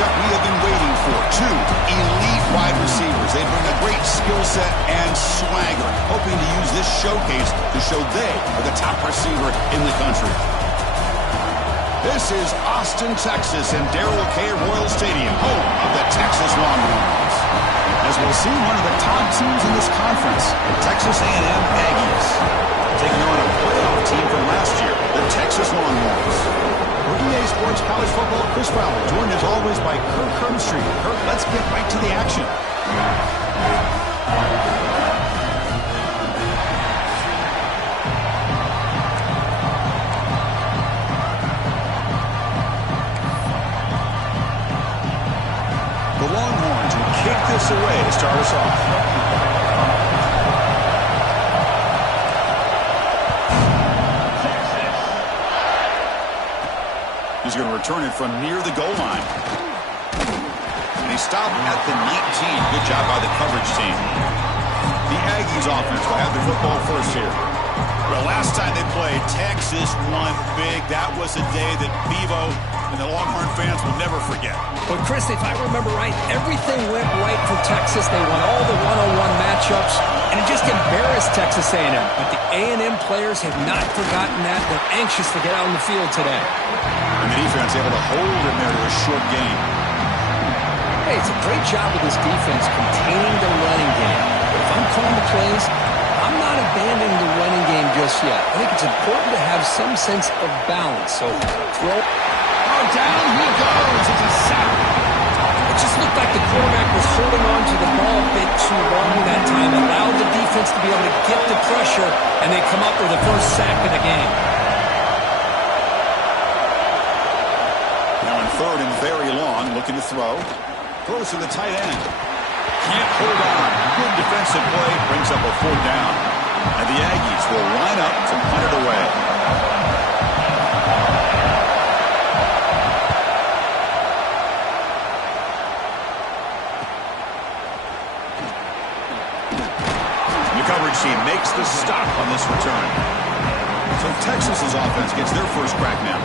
matchup we have been waiting for. Two elite wide receivers. They bring a great skill set and swagger, hoping to use this showcase to show they are the top receiver in the country. This is Austin, Texas, and Darrell K. Royal Stadium, home of the Texas Longhorns. As we'll see, one of the top teams in this conference, the Texas A&M Aggies, taking on a playoff team from last year, the Texas Longhorns. For EA Sports College Football, Chris Fowler, joined as always by Kirk Herbstreit. Kirk, let's get right to the action. The Longhorns will kick this away to start us off. He's going to return it from near the goal line. And he stopped at the 19. Good job by the coverage team. The Aggies offense will have the football first here. Well, last time they played, Texas won big. That was a day that Bevo and the Longhorn fans will never forget. But, Chris, if I remember right, everything went right for Texas. They won all the one-on-one matchups, and it just embarrassed Texas A&M. But the A&M players have not forgotten that. They're anxious to get out on the field today. And the defense able to hold him there to a short gain. Hey, it's a great job of this defense containing the running game. But if I'm calling the plays, I'm not abandoning the running game just yet. I think it's important to have some sense of balance. So, throw. Oh, down he goes. It's a sack. It just looked like the quarterback was holding on to the ball a bit too long that time, allowed the defense to be able to get the pressure, and they come up with the first sack of the game. Now in third and very long, looking to throw. Throws to the tight end. Can't hold on. Good defensive play. Brings up a fourth down. And the Aggies will line up to punt it away. The coverage team makes the stop on this return. So Texas's offense gets their first crack now.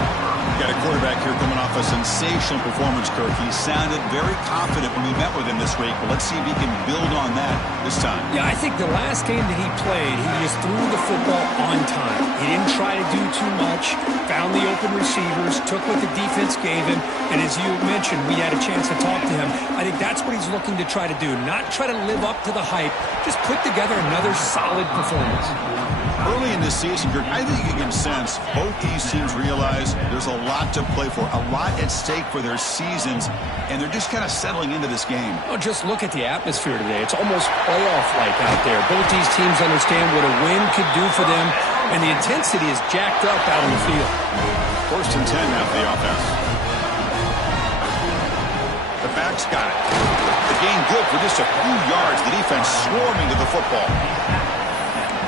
Got a quarterback here coming off a sensational performance, Kirk. He sounded very confident when we met with him this week, but let's see if he can build on that this time. Yeah, I think the last game that he played, he just threw the football on time. He didn't try to do too much, found the open receivers, took what the defense gave him, and as you mentioned, we had a chance to talk to him. I think that's what he's looking to try to do, not try to live up to the hype, just put together another solid performance. Early in this season, Kirk, I think you can sense both these teams realize there's a lot to play for, a lot at stake for their seasons, and they're just kind of settling into this game. Oh, just look at the atmosphere today. It's almost playoff-like out there. Both these teams understand what a win could do for them, and the intensity is jacked up out on the field. First and 10 now for the offense. The back's got it. The gain good for just a few yards. The defense swarming to the football.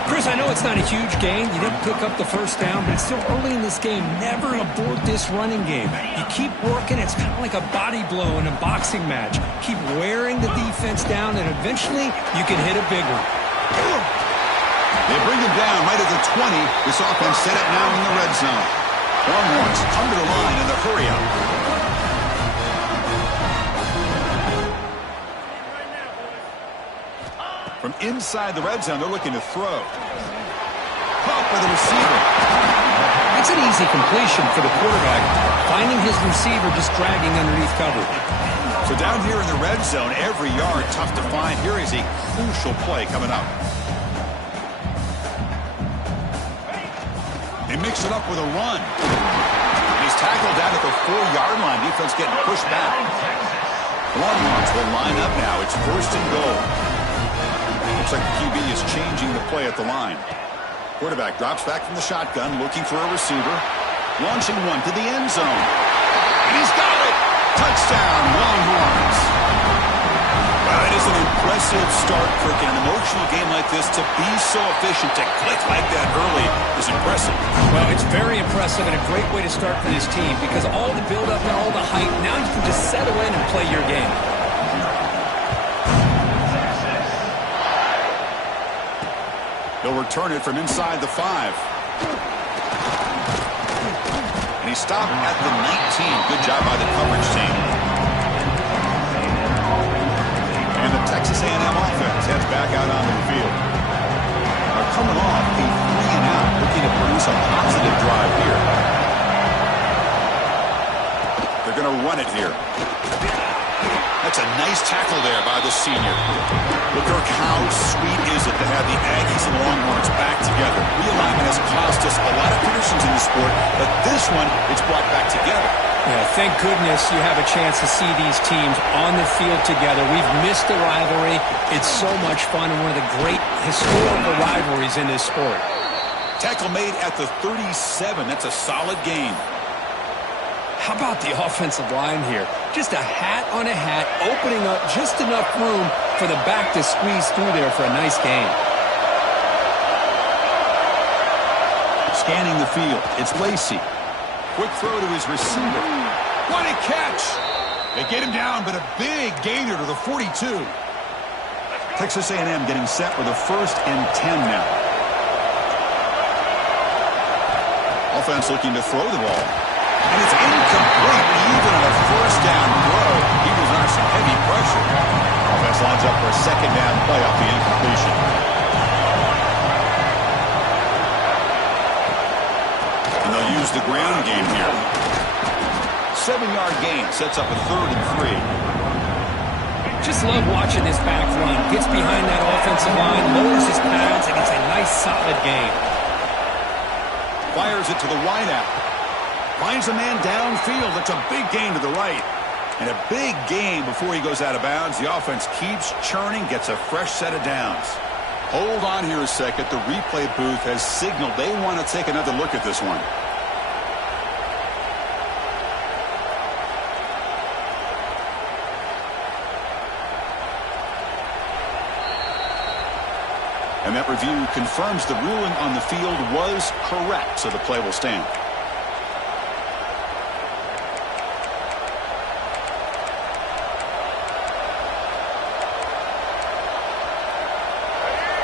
Chris, I know it's not a huge gain. You didn't pick up the first down, but it's still early in this game. Never abort this running game. You keep working. It's kind of like a body blow in a boxing match. Keep wearing the defense down, and eventually you can hit a big one. They bring him down right at the 20. This offense set it now in the red zone. Longhorns come to the line in the hurry-up. From inside the red zone, they're looking to throw. Caught by the receiver. It's an easy completion for the quarterback, finding his receiver just dragging underneath cover. So down here in the red zone, every yard tough to find. Here is a crucial play coming up. They mix it up with a run. And he's tackled down at the 4-yard line. Defense getting pushed back. The Longhorns will line up now. It's first and goal. Looks like the QB is changing the play at the line. Quarterback drops back from the shotgun, looking for a receiver. Launching one to the end zone. And he's got it! Touchdown, Longhorns! Well, it is an impressive start for an emotional game like this. To be so efficient, to click like that early is impressive. Well, it's very impressive and a great way to start for this team because all the build-up and all the hype, now you can just settle in and play your game. He'll return it from inside the 5. And he stopped at the 19. Good job by the coverage team. to run it here. That's a nice tackle there by the senior. But Kirk, how sweet is it to have the Aggies and Longhorns back together? Realignment has cost us a lot of traditions in the sport, but this one, it's brought back together. Yeah, thank goodness you have a chance to see these teams on the field together. We've missed the rivalry. It's so much fun and one of the great historical rivalries in this sport. Tackle made at the 37. That's a solid gain. How about the offensive line here? Just a hat on a hat, opening up just enough room for the back to squeeze through there for a nice gain. Scanning the field, it's Lacey. Quick throw to his receiver. What a catch! They get him down, but a big gainer to the 42. Texas A&M getting set with a 1st and 10 now. Offense looking to throw the ball. And it's incomplete. Even on a 1st down throw, he was under some heavy pressure. Offense lines up for a 2nd down play off the incompletion. And they'll use the ground game here. 7-yard gain sets up a 3rd and 3. Just love watching this back run. Gets behind that offensive line, lowers his pads, and it's a nice solid gain. Fires it to the wideout. Finds a man downfield. That's a big gain to the right. And a big gain before he goes out of bounds. The offense keeps churning, gets a fresh set of downs. Hold on here a second. The replay booth has signaled they want to take another look at this one. And that review confirms the ruling on the field was correct, so the play will stand.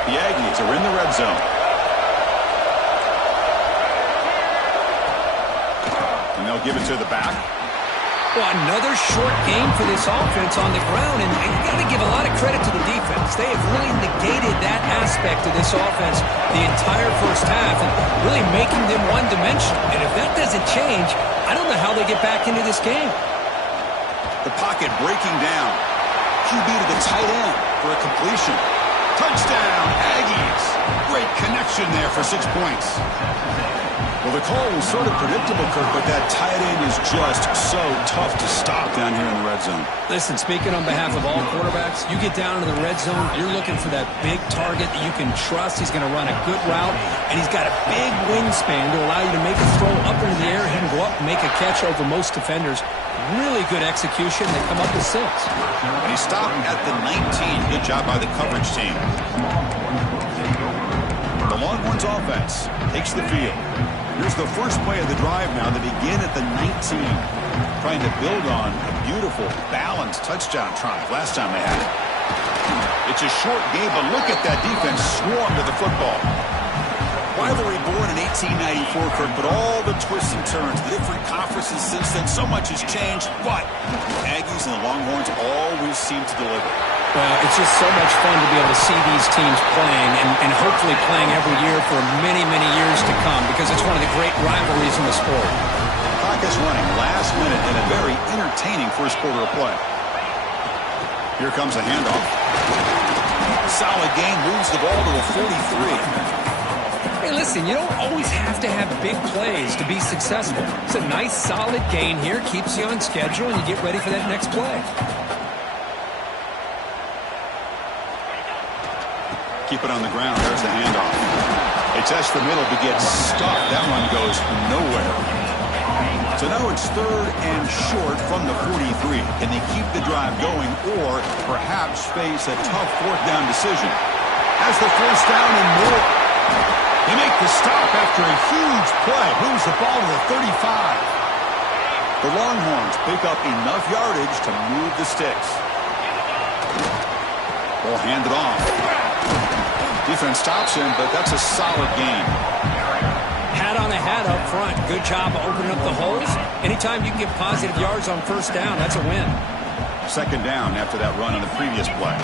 The Aggies are in the red zone. And they'll give it to the back. Well, another short game for this offense on the ground, and you got to give a lot of credit to the defense. They have really negated that aspect of this offense the entire first half and really making them one-dimensional. And if that doesn't change, I don't know how they get back into this game. The pocket breaking down. QB to the tight end for a completion. Touchdown, Aggies. Great connection there for 6 points. Well, the call was sort of predictable, Kirk, but that tight end is just so tough to stop down here in the red zone. Listen, speaking on behalf of all quarterbacks, you get down into the red zone, you're looking for that big target that you can trust. He's going to run a good route, and he's got a big wingspan to allow you to make a throw up into the air. He can go up and make a catch over most defenders. Really good execution. They come up with 6. And he stopped at the 19. Good job by the coverage team. The Longhorns offense takes the field. Here's the first play of the drive now. They begin at the 19. Trying to build on a beautiful, balanced touchdown triumph last time they had it. It's a short game, but look at that defense swarm to the football. Rivalry born in 1894, Kirk, but all the twists and turns, the different conferences since then, so much has changed, but the Aggies and the Longhorns always seem to deliver. Well, it's just so much fun to be able to see these teams playing and hopefully playing every year for many, many years to come because it's one of the great rivalries in the sport. Clock is running last minute in a very entertaining first quarter of play. Here comes a handoff. Solid gain, moves the ball to the 43. Hey, listen, you don't always have to have big plays to be successful. It's a nice, solid gain here, keeps you on schedule, and you get ready for that next play. Keep it on the ground. There's the handoff. They test the middle to get stuffed. That one goes nowhere. So now it's 3rd and short from the 43. Can they keep the drive going or perhaps face a tough 4th down decision? Has the first down and more. They make the stop after a huge play. Moves the ball to the 35. The Longhorns pick up enough yardage to move the sticks. Ball handed off. Defense stops him, but that's a solid gain. Hat on a hat up front. Good job of opening up the holes. Anytime you can get positive yards on first down, that's a win. 2nd down after that run on the previous play.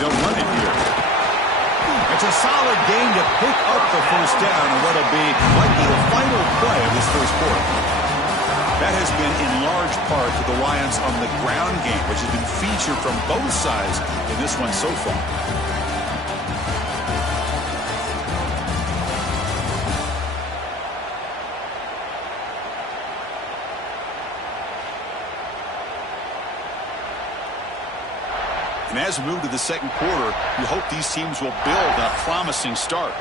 They'll run it here. It's a solid gain to pick up the first down, and what'll be likely the final play of this first quarter. That has been in large part to the Lions on the ground game, which has been featured from both sides in this one so far. And as we move to the second quarter, we hope these teams will build on a promising start.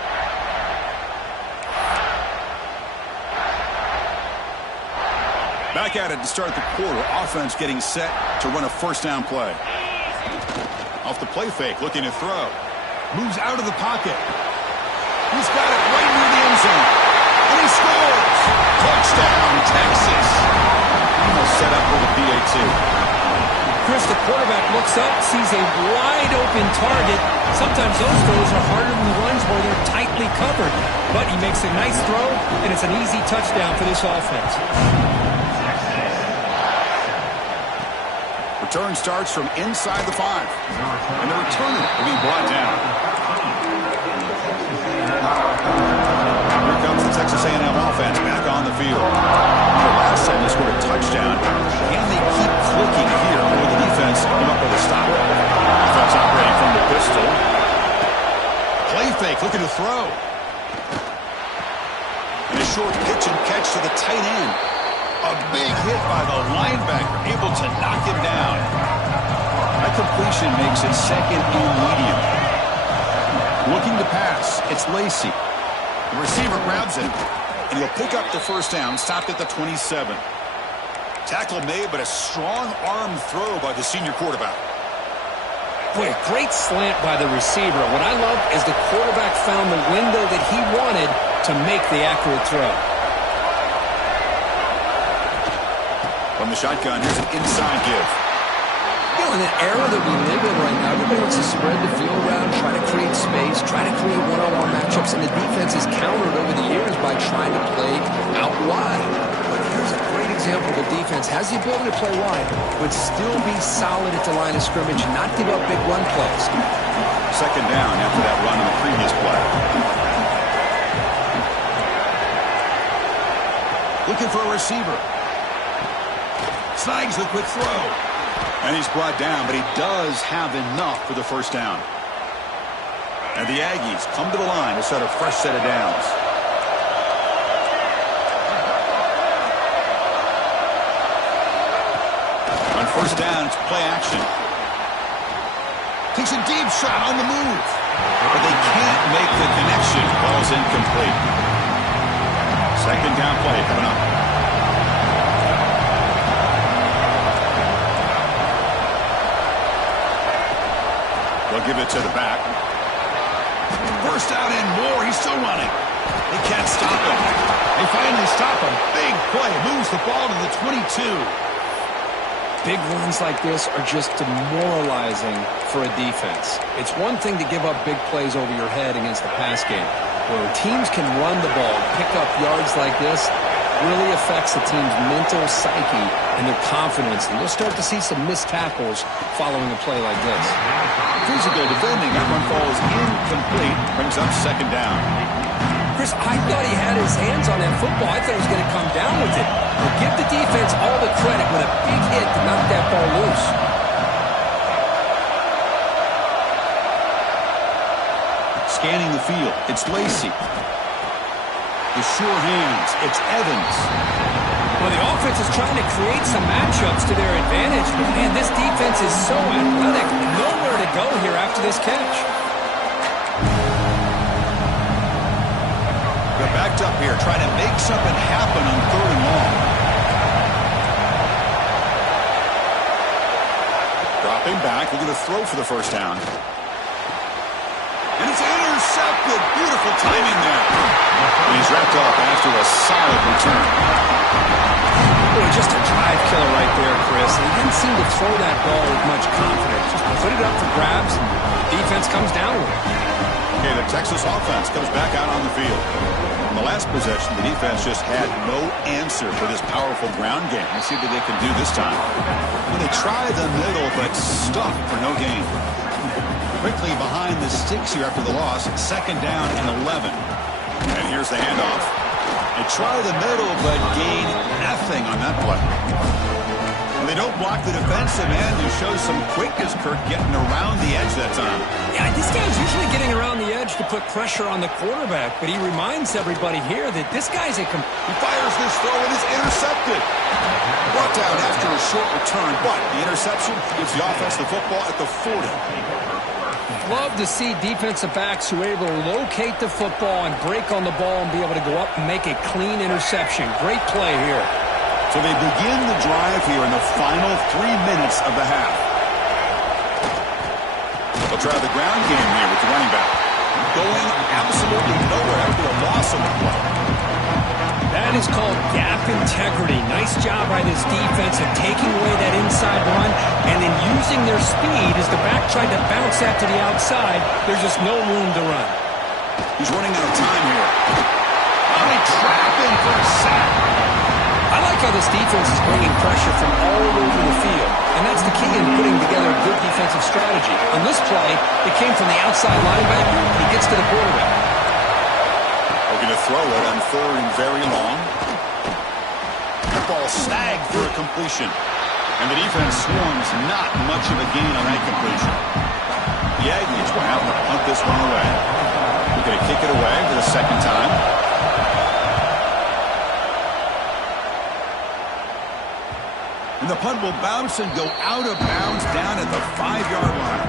Back at it to start the quarter. Offense getting set to run a first down play. Off the play fake, looking to throw. Moves out of the pocket. He's got it right near the end zone. And he scores! Touchdown, Texas! Almost set up for the PAT. Chris, the quarterback looks up, sees a wide-open target. Sometimes those throws are harder than runs where they're tightly covered. But he makes a nice throw, and it's an easy touchdown for this offense. Return starts from inside the 5. And the returner will be brought down. Here comes the Texas A&M offense back on the field. The last time they scored a touchdown. Can they keep clicking here? Will the defense come up with a stop? Offense operating from the pistol. Play fake, looking to throw. And a short pitch and catch to the tight end. A big hit by the linebacker, able to knock him down. That completion makes it second and medium. Looking to pass, it's Lacy. The receiver grabs it, and he'll pick up the first down, stopped at the 27. Tackle made, but a strong arm throw by the senior quarterback. Boy, a great slant by the receiver. What I love is the quarterback found the window that he wanted to make the accurate throw. From the shotgun, here's an inside give. You know, in the era that we live in right now, everybody wants to spread the field around, try to create space, try to create one-on-one matchups, and the defense is countered over the years by trying to play out wide. But here's a great example. The defense has the ability to play wide, but still be solid at the line of scrimmage, not give up big run plays. Second down after that run on the previous play. Looking for a receiver. Snags the quick throw. And he's brought down, but he does have enough for the first down. And the Aggies come to the line to set a fresh set of downs. On first down, it's play action. Takes a deep shot on the move. But they can't make the connection. Ball's incomplete. Second down play coming up. They'll give it to the back. First down and more. He's still running. They can't stop him. They finally stop him. Big play. Moves the ball to the 22. Big runs like this are just demoralizing for a defense. It's one thing to give up big plays over your head against the pass game. Where teams can run the ball, pick up yards like this, really affects the team's mental psyche and their confidence. And you'll start to see some missed tackles following a play like this. Physical defending. That one falls incomplete. Brings up second down. Chris, I thought he had his hands on that football. I thought he was going to come down with it. But give the defense all the credit with a big hit to knock that ball loose. Scanning the field, it's Lacy. The sure hands, it's Evans. Well, the offense is trying to create some matchups to their advantage. But, man, this defense is so athletic. Nowhere to go here after this catch. They're backed up here, trying to make something happen on third and long. Dropping back, looking to throw for the first down. And it's intercepted. Beautiful timing there. And he's wrapped up after a solid return. Boy, just a drive killer right there, Chris. He didn't seem to throw that ball with much confidence. Just put it up for grabs, and the defense comes down with it. Okay, the Texas offense comes back out on the field. In the last possession, the defense just had no answer for this powerful ground game. Let's see what they can do this time. Well, they try the middle, but stuck for no gain. Quickly behind the sticks here after the loss. Second down and 11. And here's the handoff. They try the middle, but gain nothing on that play. When they don't block the defensive end, you show some quickness, Kirk, getting around the edge that time. Yeah, this guy's usually getting around the edge to put pressure on the quarterback, but he reminds everybody here that this guy's He fires this throw and is intercepted. Brought down after a short return, but the interception gives the offense the football at the 40. Love to see defensive backs who are able to locate the football and break on the ball and be able to go up and make a clean interception. Great play here. So they begin the drive here in the final 3 minutes of the half. They'll try the ground game here with the running back. Going absolutely nowhere after a loss on the play. That is called gap integrity. Nice job by this defense of taking away that inside run and then using their speed as the back tried to bounce that to the outside. There's just no room to run. He's running out of time here. Oh, they trap him for a sack. I like how this defense is bringing pressure from all over the field, and that's the key in putting together a good defensive strategy. On this play, it came from the outside linebacker, and he gets to the quarterback. They're going to throw it on 3rd and very long. The ball snagged for a completion, and the defense swarms not much of a gain on that completion. The Aggies will have to punt this one away. They're going to kick it away for the second time. And the punt will bounce and go out of bounds down at the 5-yard line.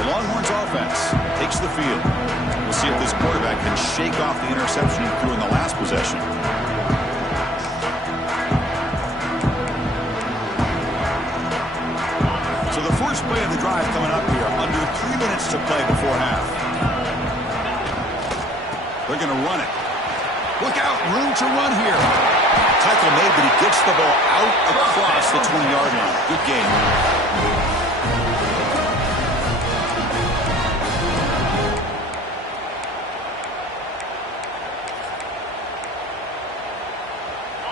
The Longhorns offense takes the field. We'll see if this quarterback can shake off the interception he threw in the last possession. So the first play of the drive coming up here, under 3 minutes to play before half. They're going to run it. Look out, room to run here. Tackle made, but he gets the ball out across the 20-yard line. Good game.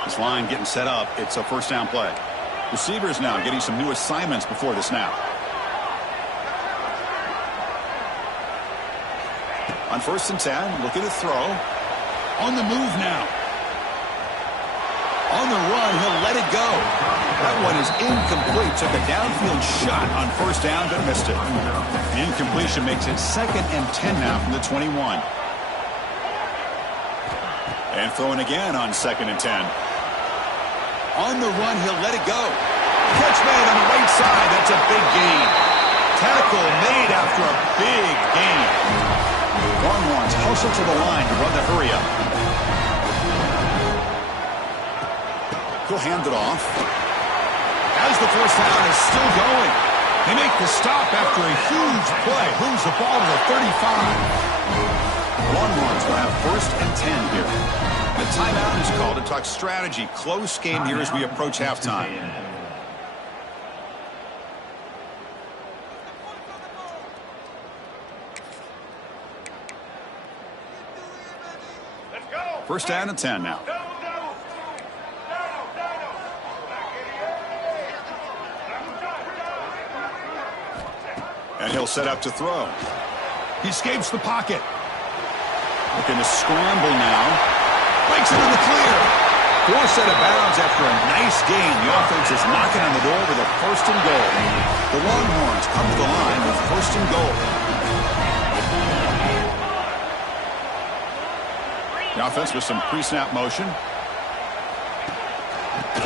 This line getting set up. It's a first down play. Receivers now getting some new assignments before the snap. On 1st and 10, looking to throw. On the move now. On the run, he'll let it go. That one is incomplete. Took a downfield shot on 1st down, but missed it. The incompletion makes it 2nd and 10 now from the 21. And throwing again on 2nd and 10. On the run, he'll let it go. Catch made on the right side. That's a big gain. Tackle made after a big gain. Longhorns hustle to the line to run the hurry up. He'll hand it off. As the first down is still going. They make the stop after a huge play. Moves the ball to the 35. Longhorns will have 1st and 10 here. The timeout is called to talk strategy. Close game here as we approach halftime. First down and 10 now. And he'll set up to throw. He escapes the pocket. Looking to scramble now. Breaks it in the clear. Forced out of bounds after a nice gain. The offense is knocking on the door with a 1st and goal. The Longhorns come to the line with 1st and goal. The offense with some pre-snap motion.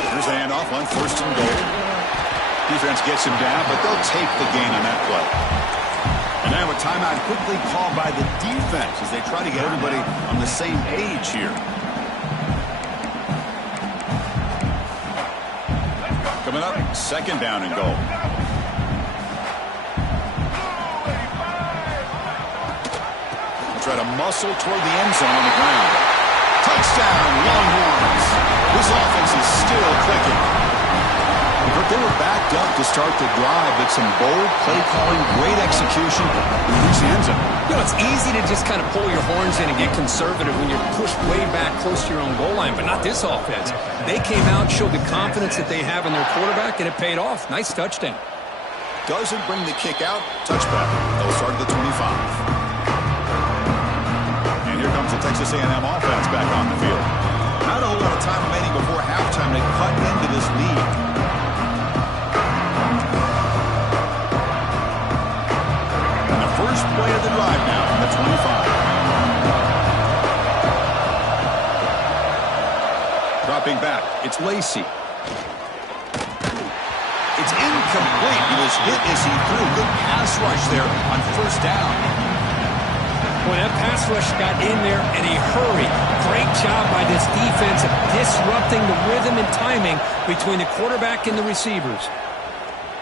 Here's the handoff on 1st and goal. Defense gets him down, but they'll take the gain on that play. And now a timeout quickly called by the defense as they try to get everybody on the same page here. Coming up, 2nd down and goal. They'll try to muscle toward the end zone on the ground. Touchdown, Longhorns. This offense is still clicking. But they were backed up to start the drive, but some bold play calling, great execution, and reach the end zone. You know, it's easy to just kind of pull your horns in and get conservative when you're pushed way back close to your own goal line, but not this offense. They came out, showed the confidence that they have in their quarterback, and it paid off. Nice touchdown. Doesn't bring the kick out. Touchback. They'll start at the 25. And here comes the Texas A&M offense back on the field. Not a whole lot of time remaining before halftime to cut into this lead. And the first play of the drive now from the 25. Dropping back, it's Lacy. It's incomplete. He was hit as he threw. Good pass rush there on first down. Well, that pass rush got in there in a hurry. Great job by this defense of disrupting the rhythm and timing between the quarterback and the receivers.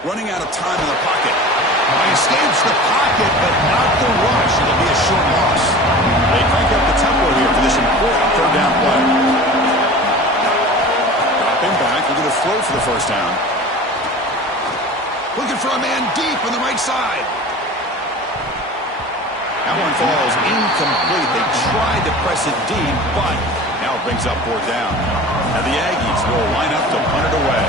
Running out of time in the pocket. He escapes the pocket, but not the rush. It'll be a short loss. They crank up the tempo here for this important third down play. Dropping back. We're going to throw for the first down. Looking for a man deep on the right side. That one falls incomplete. They tried to press it deep, but now it brings up fourth down. Now the Aggies will line up to punt it away.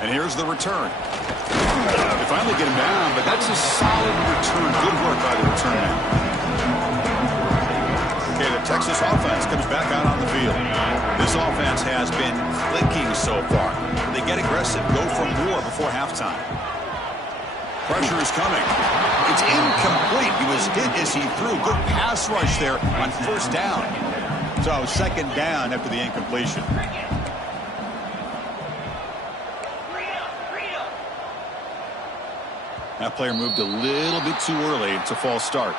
And here's the return. They finally get him down, but that's a solid return. Good work by the return man. Okay, the Texas offense comes back out on the field. This offense has been clicking so far. They get aggressive, go for more before halftime. Pressure is coming. It's incomplete. He was hit as he threw. Good pass rush there on first down. So second down after the incompletion. That player moved a little bit too early. It's a false start.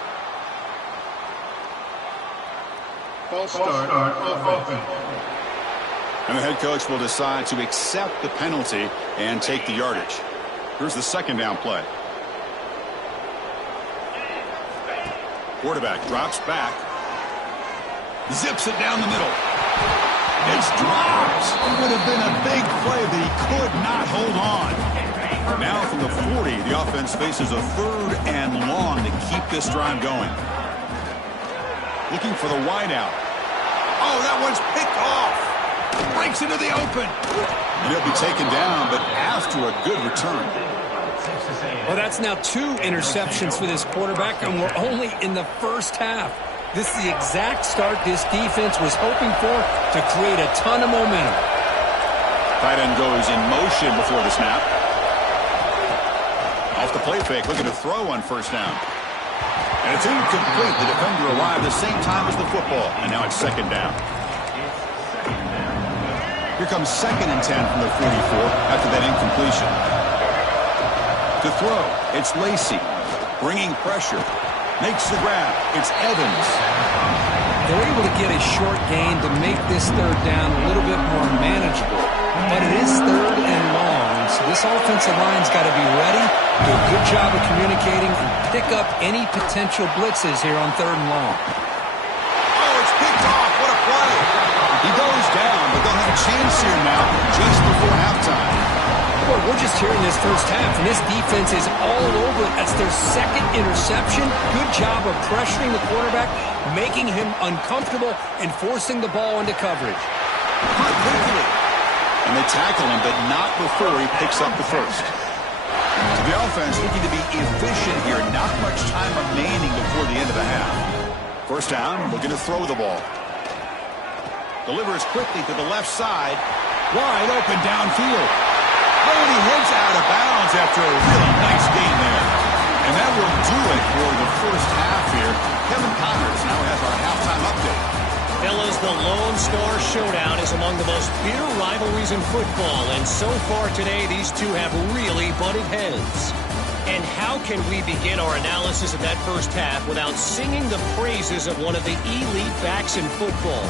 False start offense. And the head coach will decide to accept the penalty and take the yardage. Here's the second down play. Quarterback drops back. Zips it down the middle. It's dropped. It would have been a big play, but he could not hold on. Now from the 40, the offense faces a third and long to keep this drive going. Looking for the wideout. Oh, that one's picked off. Breaks into the open. And he'll be taken down, but after a good return. Well, that's now 2 interceptions for this quarterback, and we're only in the first half. This is the exact start this defense was hoping for to create a ton of momentum. Tight end goes in motion before the snap. Off the play fake, looking to throw on first down. And it's incomplete. The defender arrived the same time as the football. And now it's second down. Here comes 2nd and 10 from the 44 after that incompletion. To throw, it's Lacy. Bringing pressure. Makes the grab. It's Evans. They're able to get a short gain to make this third down a little bit more manageable. But it is third and long, so this offensive line's got to be ready, do a good job of communicating, and pick up any potential blitzes here on third and long. Oh, it's picked off. What a play. He goes down, but they'll have a chance here now just before halftime. Boy, we're just here in this first half, and this defense is all over it. That's their 2nd interception. Good job of pressuring the quarterback, making him uncomfortable, and forcing the ball into coverage. Not quickly. And they tackle him, but not before he picks up the first. So the offense looking to be efficient here. Not much time remaining before the end of the half. First down, looking to throw the ball. Delivers quickly to the left side. Wide open downfield. Oh, and he heads out of bounds after a really nice gain there. And that will do it for the first half here. Kevin Connors now has our halftime update. Fellas, the Lone Star Showdown is among the most bitter rivalries in football, and so far today, these two have really butted heads. And how can we begin our analysis of that first half without singing the praises of one of the elite backs in football?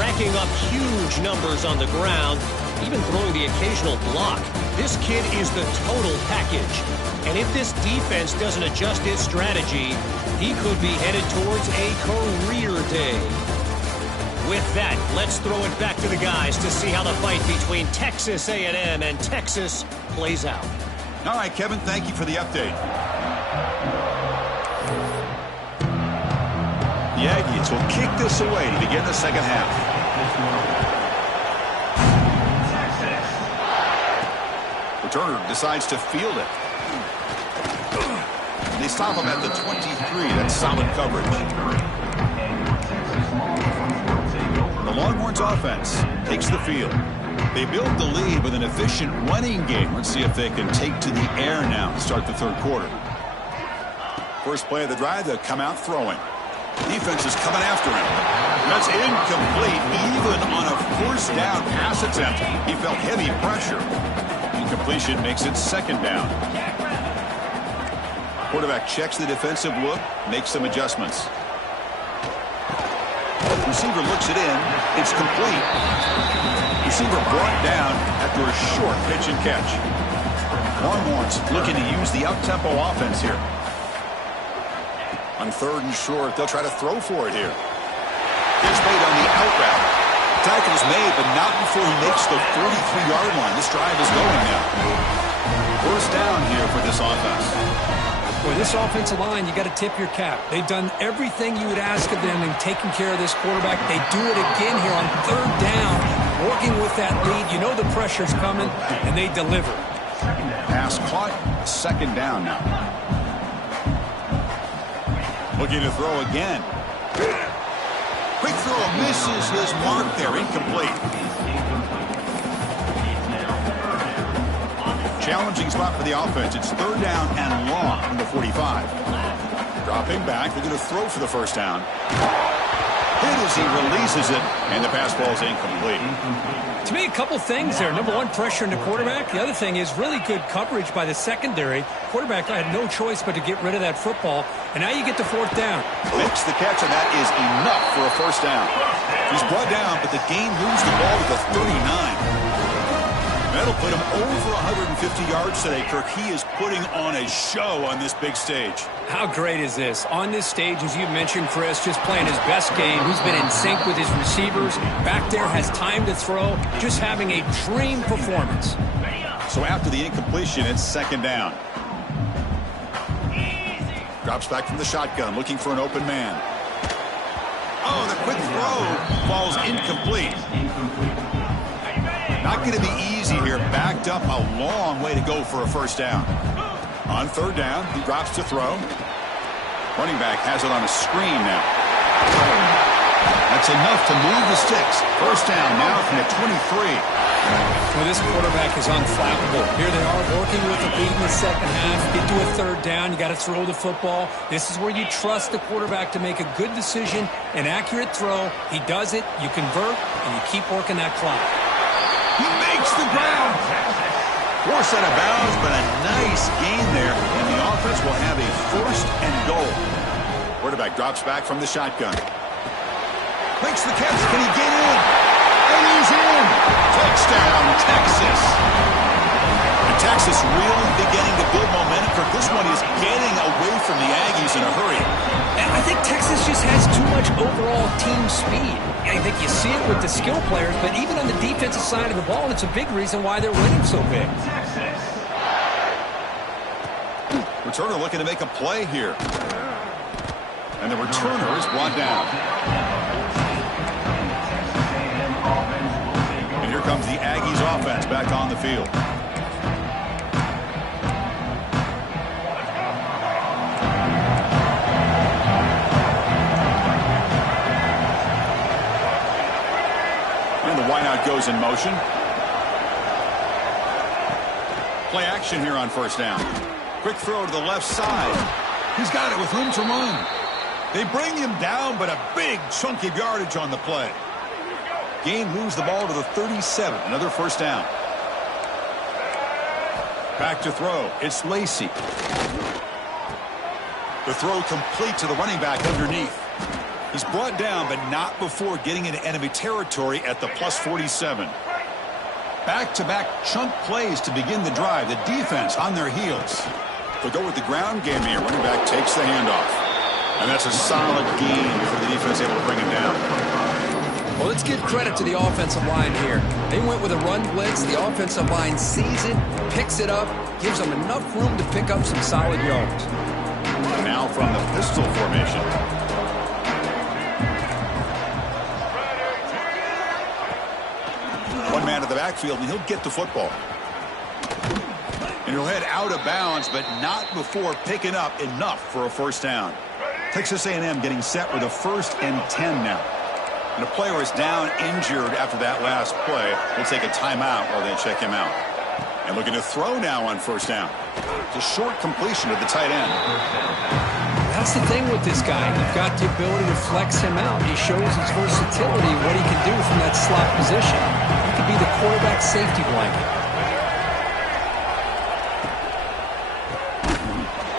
Racking up huge numbers on the ground, even throwing the occasional block. This kid is the total package. And if this defense doesn't adjust its strategy, he could be headed towards a career day. With that, let's throw it back to the guys to see how the fight between Texas A&M and Texas plays out. All right, Kevin, thank you for the update. The Aggies will kick this away to begin the second half. Returner decides to field it. They stop him at the 23. That's solid coverage. The Longhorns offense takes the field. They build the lead with an efficient running game. Let's see if they can take to the air now to start the third quarter. First play of the drive, they'll come out throwing. Defense is coming after him. That's incomplete. Even on a first down pass attempt, he felt heavy pressure. Incompletion makes it second down. Quarterback checks the defensive look, makes some adjustments. Receiver looks it in. It's complete. Receiver brought down after a short pitch and catch. Longhorns looking to use the up-tempo offense here. On third and short, they'll try to throw for it here. Here's made on the out route. Tackle is made, but not before he makes the 43-yard line. This drive is going now. First down here for this offense. With this offensive line, you got to tip your cap. They've done everything you would ask of them in taking care of this quarterback. They do it again here on third down, working with that lead. You know the pressure's coming, and they deliver. Pass caught. Second down now. Looking to throw again. Quick throw misses his mark there. Incomplete. Challenging spot for the offense. It's third down and long from the 45. Dropping back. They're going to throw for the first down. Hit as he releases it, and the pass ball is incomplete. To me, a couple things there. Number one, pressure in the quarterback. The other thing is really good coverage by the secondary. Quarterback had no choice but to get rid of that football. And now you get to fourth down. Makes the catch, and that is enough for a first down. He's brought down, but the game moves the ball to the 39. That'll put him over 150 yards today, Kirk. He is putting on a show on this big stage. How great is this? On this stage, as you mentioned, Chris, just playing his best game. He's been in sync with his receivers. Back there, has time to throw. Just having a dream performance. So after the incompletion, it's second down. Drops back from the shotgun, looking for an open man. Oh, the quick throw falls incomplete. Not going to be easy here. Backed up a long way to go for a first down. On third down, he drops to throw. Running back has it on a screen now. That's enough to move the sticks. First down now from the 23. Well, this quarterback is unflappable. Here they are working with the lead in the second half. Get to a third down. You got to throw the football. This is where you trust the quarterback to make a good decision, an accurate throw. He does it. You convert, and you keep working that clock. He makes the ground. Force out of bounds, but a nice gain there, and the offense will have a first and goal. Quarterback drops back from the shotgun. Makes the catch. Can he get in? And he's in. Touchdown, Texas. And Texas really beginning to build momentum. This one is getting away from the Aggies in a hurry. And I think Texas just has too much overall team speed. I think you see it with the skill players, but even on the defensive side of the ball, it's a big reason why they're winning so big. Returner looking to make a play here. And the returner is brought down. And here comes the Aggies offense back on the field. Wideout goes in motion. Play action here on first down. Quick throw to the left side. He's got it with room to run. They bring him down, but a big chunk of yardage on the play. Gain moves the ball to the 37. Another first down. Back to throw. It's Lacy. The throw complete to the running back underneath. He's brought down, but not before getting into enemy territory at the plus 47. Back-to-back chunk plays to begin the drive. The defense on their heels. They'll go with the ground game here. Running back takes the handoff. And that's a solid gain for the defense able to bring him down. Well, let's give credit to the offensive line here. They went with a run blitz. The offensive line sees it, picks it up, gives them enough room to pick up some solid yards. And now from the pistol formation. One man to the backfield, and he'll get the football. And he'll head out of bounds, but not before picking up enough for a first down. Texas A&M getting set with a 1st and 10 now. And a player is down injured after that last play. We'll take a timeout while they check him out. And looking to throw now on 1st down. It's a short completion to the tight end. That's the thing with this guy. You've got the ability to flex him out. He shows his versatility, what he can do from that slot position. He could be the quarterback safety blanket.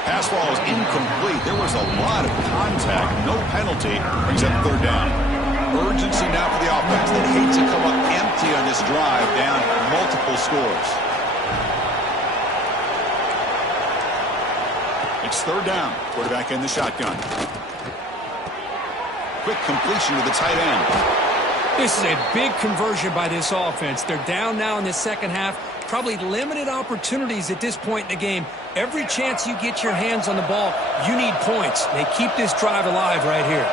Pass ball is incomplete. There was a lot of contact. No penalty. Brings up 3rd down. Urgency now for the offense. They'd hate to come up empty on this drive, down multiple scores. It's 3rd down. Quarterback in the shotgun. Quick completion to the tight end. This is a big conversion by this offense. They're down now in the second half. Probably limited opportunities at this point in the game. Every chance you get your hands on the ball, you need points. They keep this drive alive right here.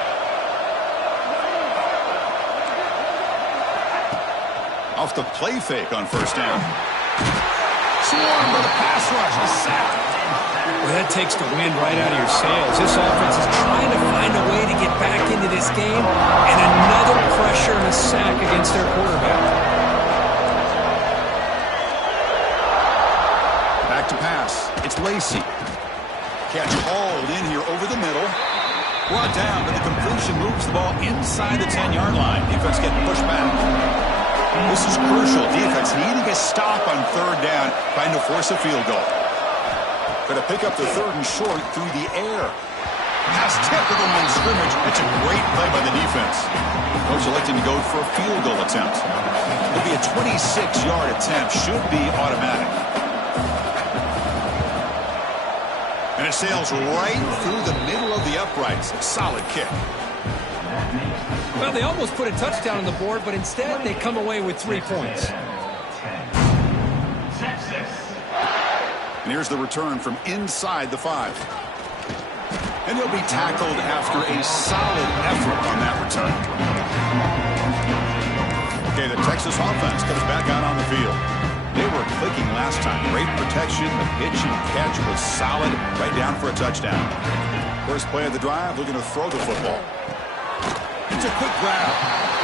Off the play fake on 1st down. Swarmed by the pass rush. A sack. Well, that takes the wind right out of your sails. This offense is trying to find a way to get back into this game, and another pressure and a sack against their quarterback. Back to pass. It's Lacey. Catch hauled in here over the middle. Brought down, but the completion moves the ball inside the 10-yard line. Defense getting pushed back. This is crucial. Defense needing a stop on 3rd down, trying to force a field goal. Going to pick up the 3rd and short through the air. Pass tip of the line of scrimmage. That's a great play by the defense. Coach electing to go for a field goal attempt. It'll be a 26-yard attempt. Should be automatic. And it sails right through the middle of the uprights. Solid kick. Well, they almost put a touchdown on the board, but instead they come away with 3 points. And here's the return from inside the 5. And he'll be tackled after a solid effort on that return. Okay, the Texas offense comes back out on the field. They were clicking last time. Great protection. The pitch and catch was solid, right down for a touchdown. First play of the drive, looking to throw the football. It's a quick grab.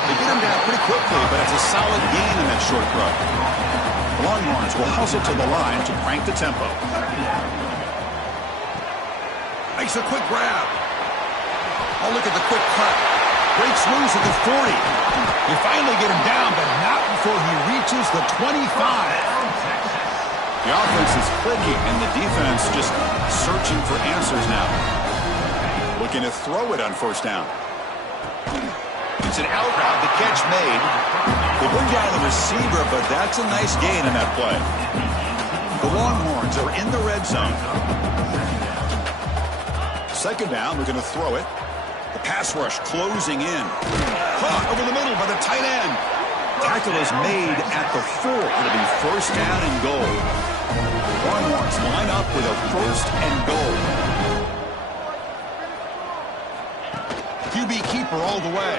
They get him down pretty quickly, but it's a solid gain in that short throw. The Longhorns will hustle to the line to crank the tempo. Makes a quick grab. Oh, look at the quick cut. Breaks loose at the 40. You finally get him down, but not before he reaches the 25. The offense is clicking, and the defense just searching for answers now. Looking to throw it on 1st down. It's an out route. The catch made. They bring down the receiver, but that's a nice gain in that play. The Longhorns are in the red zone. 2nd down, we're going to throw it. The pass rush closing in. Caught over the middle by the tight end. Tackle is made at the 4. It'll be 1st down and goal. Longhorns line up with a 1st and goal. QB keeper all the way.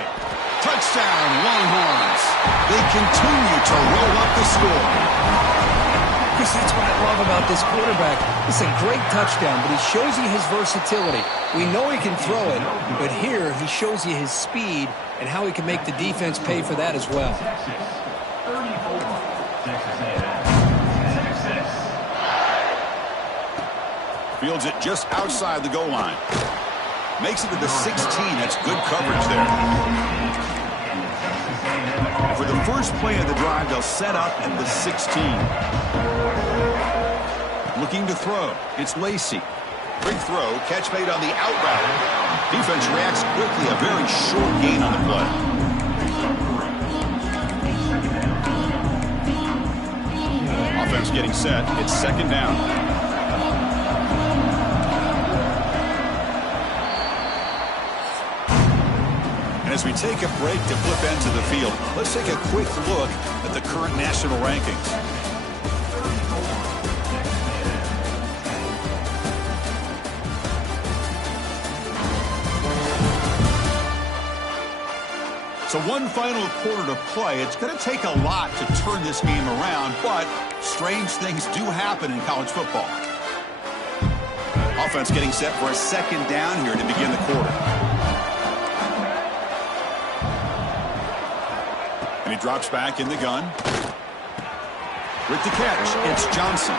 Touchdown, Longhorns. They continue to roll up the score. Chris, that's what I love about this quarterback. It's a great touchdown, but he shows you his versatility. We know he can throw it, but here he shows you his speed and how he can make the defense pay for that as well. Fields it just outside the goal line. Makes it to the 16. That's good coverage there. And for the first play of the drive, they'll set up at the 16. Looking to throw. It's Lacey. Big throw. Catch made on the out route. Defense reacts quickly. A very short gain on the play. Offense getting set. It's 2nd down. As we take a break to flip into the field, let's take a quick look at the current national rankings. So one final quarter to play. It's going to take a lot to turn this game around, but strange things do happen in college football. Offense getting set for a second down here to begin the quarter. And he drops back in the gun. With the catch, it's Johnson.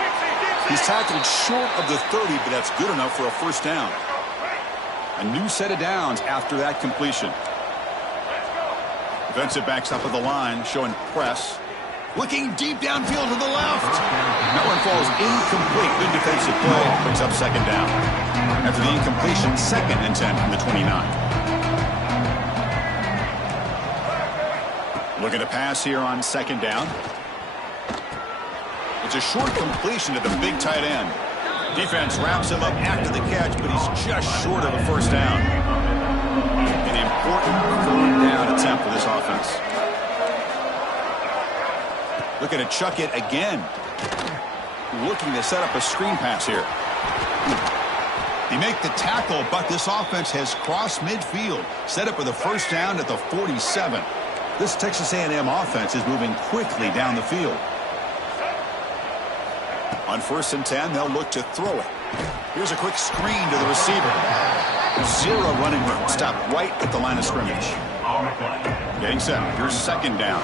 He's tackled short of the 30, but that's good enough for a first down. A new set of downs after that completion. Defensive backs up at the line, showing press. Looking deep downfield to the left. That one falls incomplete. Good defensive play. Brings up second down. After the incompletion, 2nd and 10 from the 29. Looking to pass here on second down. It's a short completion to the big tight end. Defense wraps him up after the catch, but he's just short of a first down. An important third down attempt for this offense. Looking to chuck it again. Looking to set up a screen pass here. They make the tackle, but this offense has crossed midfield. Set up with a first down at the 47. This Texas A&M offense is moving quickly down the field. On 1st and 10, they'll look to throw it. Here's a quick screen to the receiver. Zero running room. Stop right at the line of scrimmage. Getting set. Here's second down.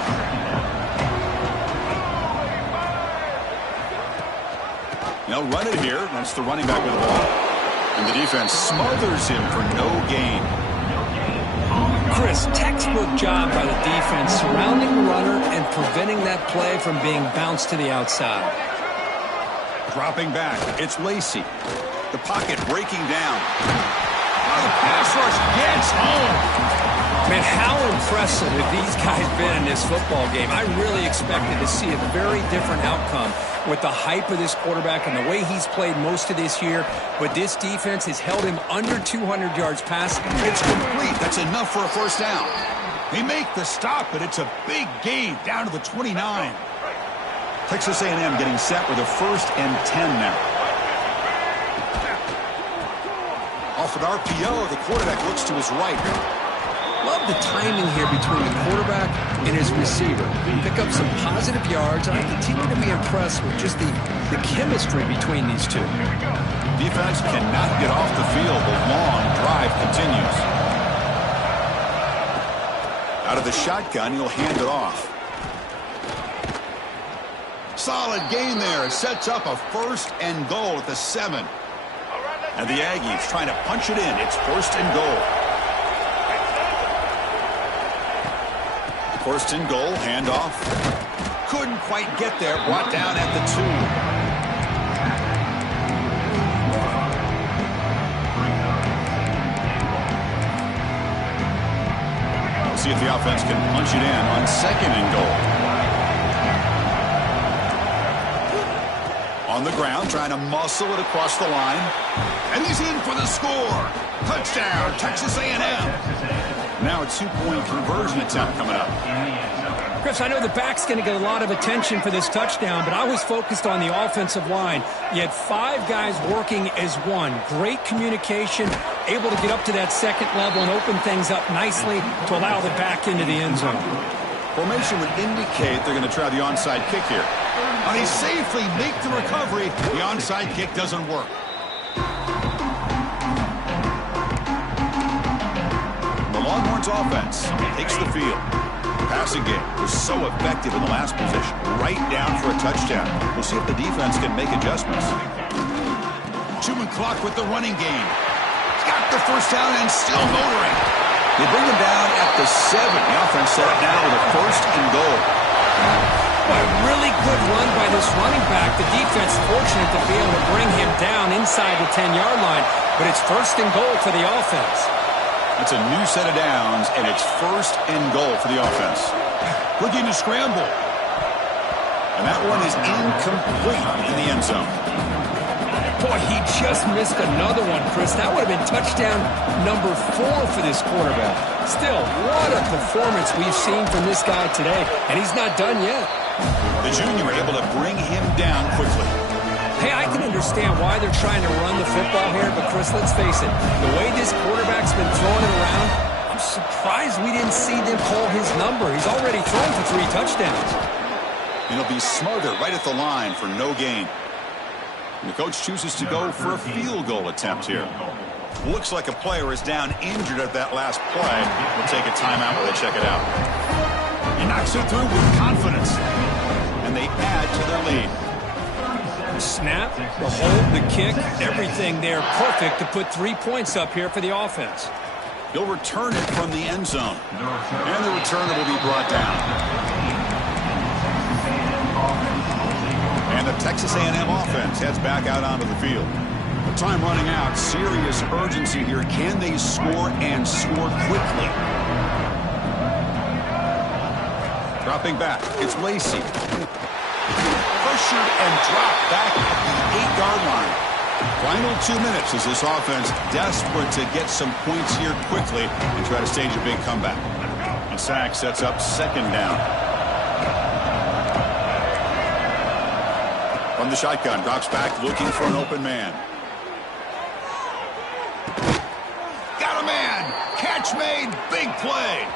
They'll run it here. That's the running back with the ball. And the defense smothers him for no gain. Chris, textbook job by the defense surrounding the runner and preventing that play from being bounced to the outside. Dropping back, it's Lacy. The pocket breaking down. Oh, the pass rush gets home. Man, how impressive have these guys been in this football game? I really expected to see a very different outcome with the hype of this quarterback and the way he's played most of this year. But this defense has held him under 200 yards passing. It's complete. That's enough for a first down. They make the stop, but it's a big gain down to the 29. Texas A&M getting set with a 1st and 10 now. Off an RPO, the quarterback looks to his right. Love the timing here between the quarterback and his receiver. Pick up some positive yards, and I continue to be impressed with just the chemistry between these two. Defense cannot get off the field. The long drive continues. Out of the shotgun, he'll hand it off. Solid gain there. It sets up a 1st and goal at the 7. And the Aggies trying to punch it in. It's 1st and goal. 1st and goal, handoff. Couldn't quite get there. Brought down at the 2. We'll see if the offense can punch it in on 2nd and goal. On the ground, trying to muscle it across the line. And he's in for the score. Touchdown, Texas A&M. Now a 2-point conversion attempt coming up. Chris, I know the back's going to get a lot of attention for this touchdown, but I was focused on the offensive line. You had 5 guys working as one. Great communication, able to get up to that 2nd level and open things up nicely to allow the back into the end zone. Formation would indicate they're going to try the onside kick here. And he safely make the recovery. The onside kick doesn't work. The Longhorns offense takes the field. The passing game was so effective in the last position. Right down for a touchdown. We'll see if the defense can make adjustments. Chewing clock with the running game. He's got the first down and still motoring. They bring him down at the 7. The offense set up now with a 1st and goal. A really good run by this running back. The defense fortunate to be able to bring him down inside the 10-yard line, but it's 1st and goal for the offense. That's a new set of downs, and it's 1st and goal for the offense. Looking to scramble. And that one is incomplete in the end zone. Boy, he just missed another one, Chris. That would have been touchdown number 4 for this quarterback. Still, what a performance we've seen from this guy today, and he's not done yet. The junior able to bring him down quickly. Hey, I can understand why they're trying to run the football here, but Chris, let's face it, the way this quarterback's been throwing it around, I'm surprised we didn't see them call his number. He's already thrown for 3 touchdowns. And he'll be smothered right at the line for no gain. And the coach chooses to go for a field goal attempt here. Looks like a player is down injured at that last play. We'll take a timeout while they check it out. He knocks it through with confidence. And they add to their lead. The snap, the hold, the kick, everything there perfect to put 3 points up here for the offense. He'll return it from the end zone. And the returner will be brought down. And the Texas A&M offense heads back out onto the field. Time running out. Serious urgency here. Can they score and score quickly? Dropping back. It's Lacy. Pressured and dropped back at the 8-yard line. Final 2 minutes as this offense desperate to get some points here quickly and try to stage a big comeback. And Sack sets up 2nd down. From the shotgun, drops back looking for an open man. Got a man. Catch made. Big play.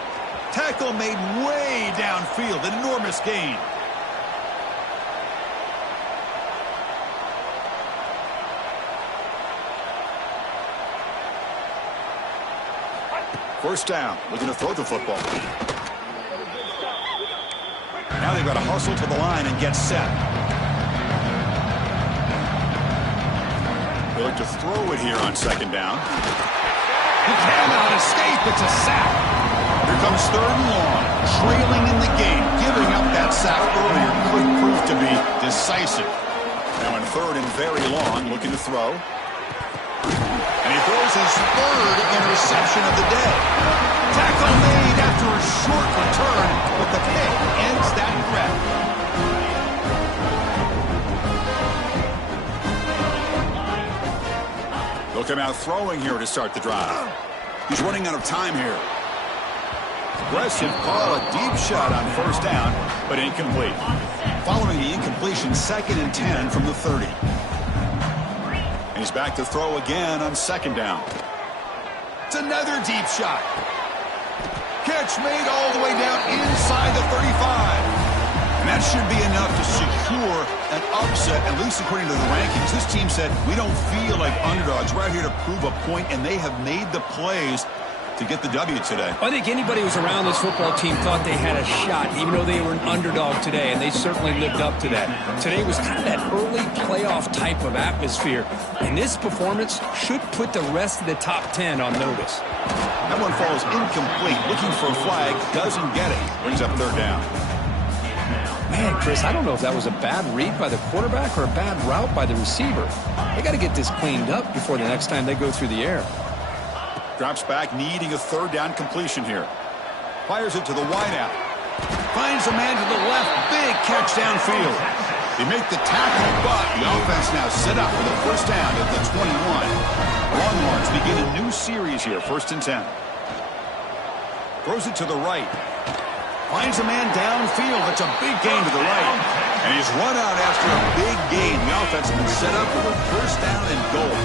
Tackle made way downfield. An enormous gain. First down, looking to throw the football. Now they've got to hustle to the line and get set. They look to throw it here on 2nd down. He cannot escape. It's a sack. Here comes 3rd and long. Trailing in the game. Giving up that sack earlier could prove to be decisive. Now in 3rd and very long, looking to throw. And he throws his 3rd interception of the day. Tackle made after a short return, but the pick ends that threat. They'll come out throwing here to start the drive. He's running out of time here. Aggressive call, a deep shot on 1st down, but incomplete. Following the incompletion, 2nd and 10 from the 30. He's back to throw again on 2nd down. It's another deep shot. Catch made all the way down inside the 35. And that should be enough to secure an upset, at least according to the rankings. This team said, we don't feel like underdogs. We're out here to prove a point, and they have made the plays to get the W today. I think anybody who was around this football team thought they had a shot, even though they were an underdog today, and they certainly lived up to that. Today was kind of that early playoff type of atmosphere, and this performance should put the rest of the top 10 on notice. That one falls incomplete. Looking for a flag, doesn't get it. Brings up 3rd down. Man, Chris, I don't know if that was a bad read by the quarterback or a bad route by the receiver. They got to get this cleaned up before the next time they go through the air. Drops back, needing a 3rd down completion here. Fires it to the wideout. Finds a man to the left. Big catch downfield. They make the tackle, but the offense now set up for the 1st down at the 21. Longhorns begin a new series here, 1st and 10. Throws it to the right. Finds a man downfield. That's a big gain to the right. And he's run out after a big gain. The offense has been set up for the 1st down and goal.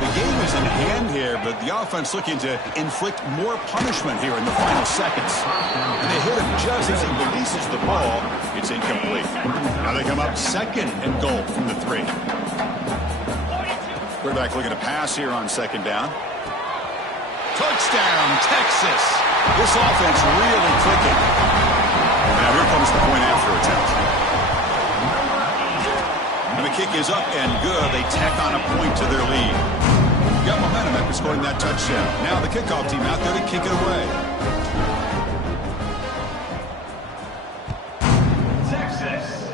The game is in hand here, but the offense looking to inflict more punishment here in the final seconds. And they hit him just as he releases the ball. It's incomplete. Now they come up 2nd and goal from the 3. Quarterback looking to pass here on 2nd down. Touchdown, Texas. This offense really clicking. Now here comes the point after attempt. And the kick is up and good. They tack on a point to their lead. Got momentum after scoring that touchdown. Now the kickoff team out there to kick it away. Texas.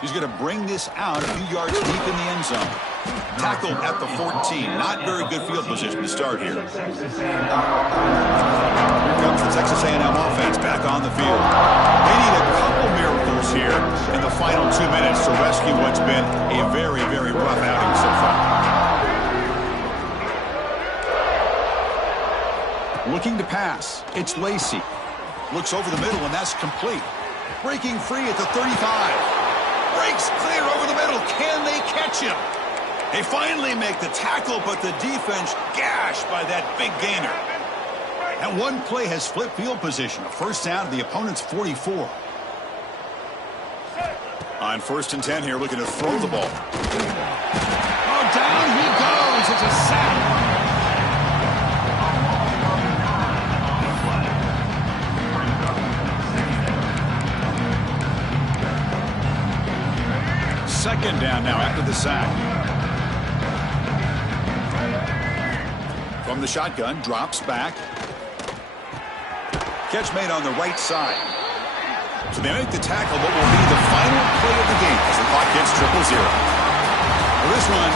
He's going to bring this out a few yards deep in the end zone. Tackled at the 14. Not very good field position to start here. Here comes the Texas A&M offense back on the field. They need a couple miracles here in the final 2 minutes to rescue what's been a very, very rough outing so far. Looking to pass. It's Lacy. Looks over the middle, and that's complete. Breaking free at the 35. Breaks clear over the middle. Can they catch him? They finally make the tackle, but the defense gashed by that big gainer. That one play has flipped field position. A first down to the opponent's 44. On 1st and 10 here, looking to throw the ball. Oh, down he goes. It's a sack. Second down now after the sack. From the shotgun, drops back. Catch made on the right side. So they make the tackle, but will be the final play of the game as the clock hits 0-0. Well, this one,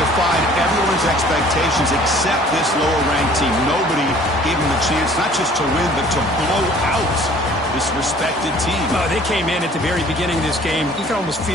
defied everyone's expectations except this lower-ranked team. Nobody gave them a chance not just to win, but to blow out this respected team. They came in at the very beginning of this game. You can almost feel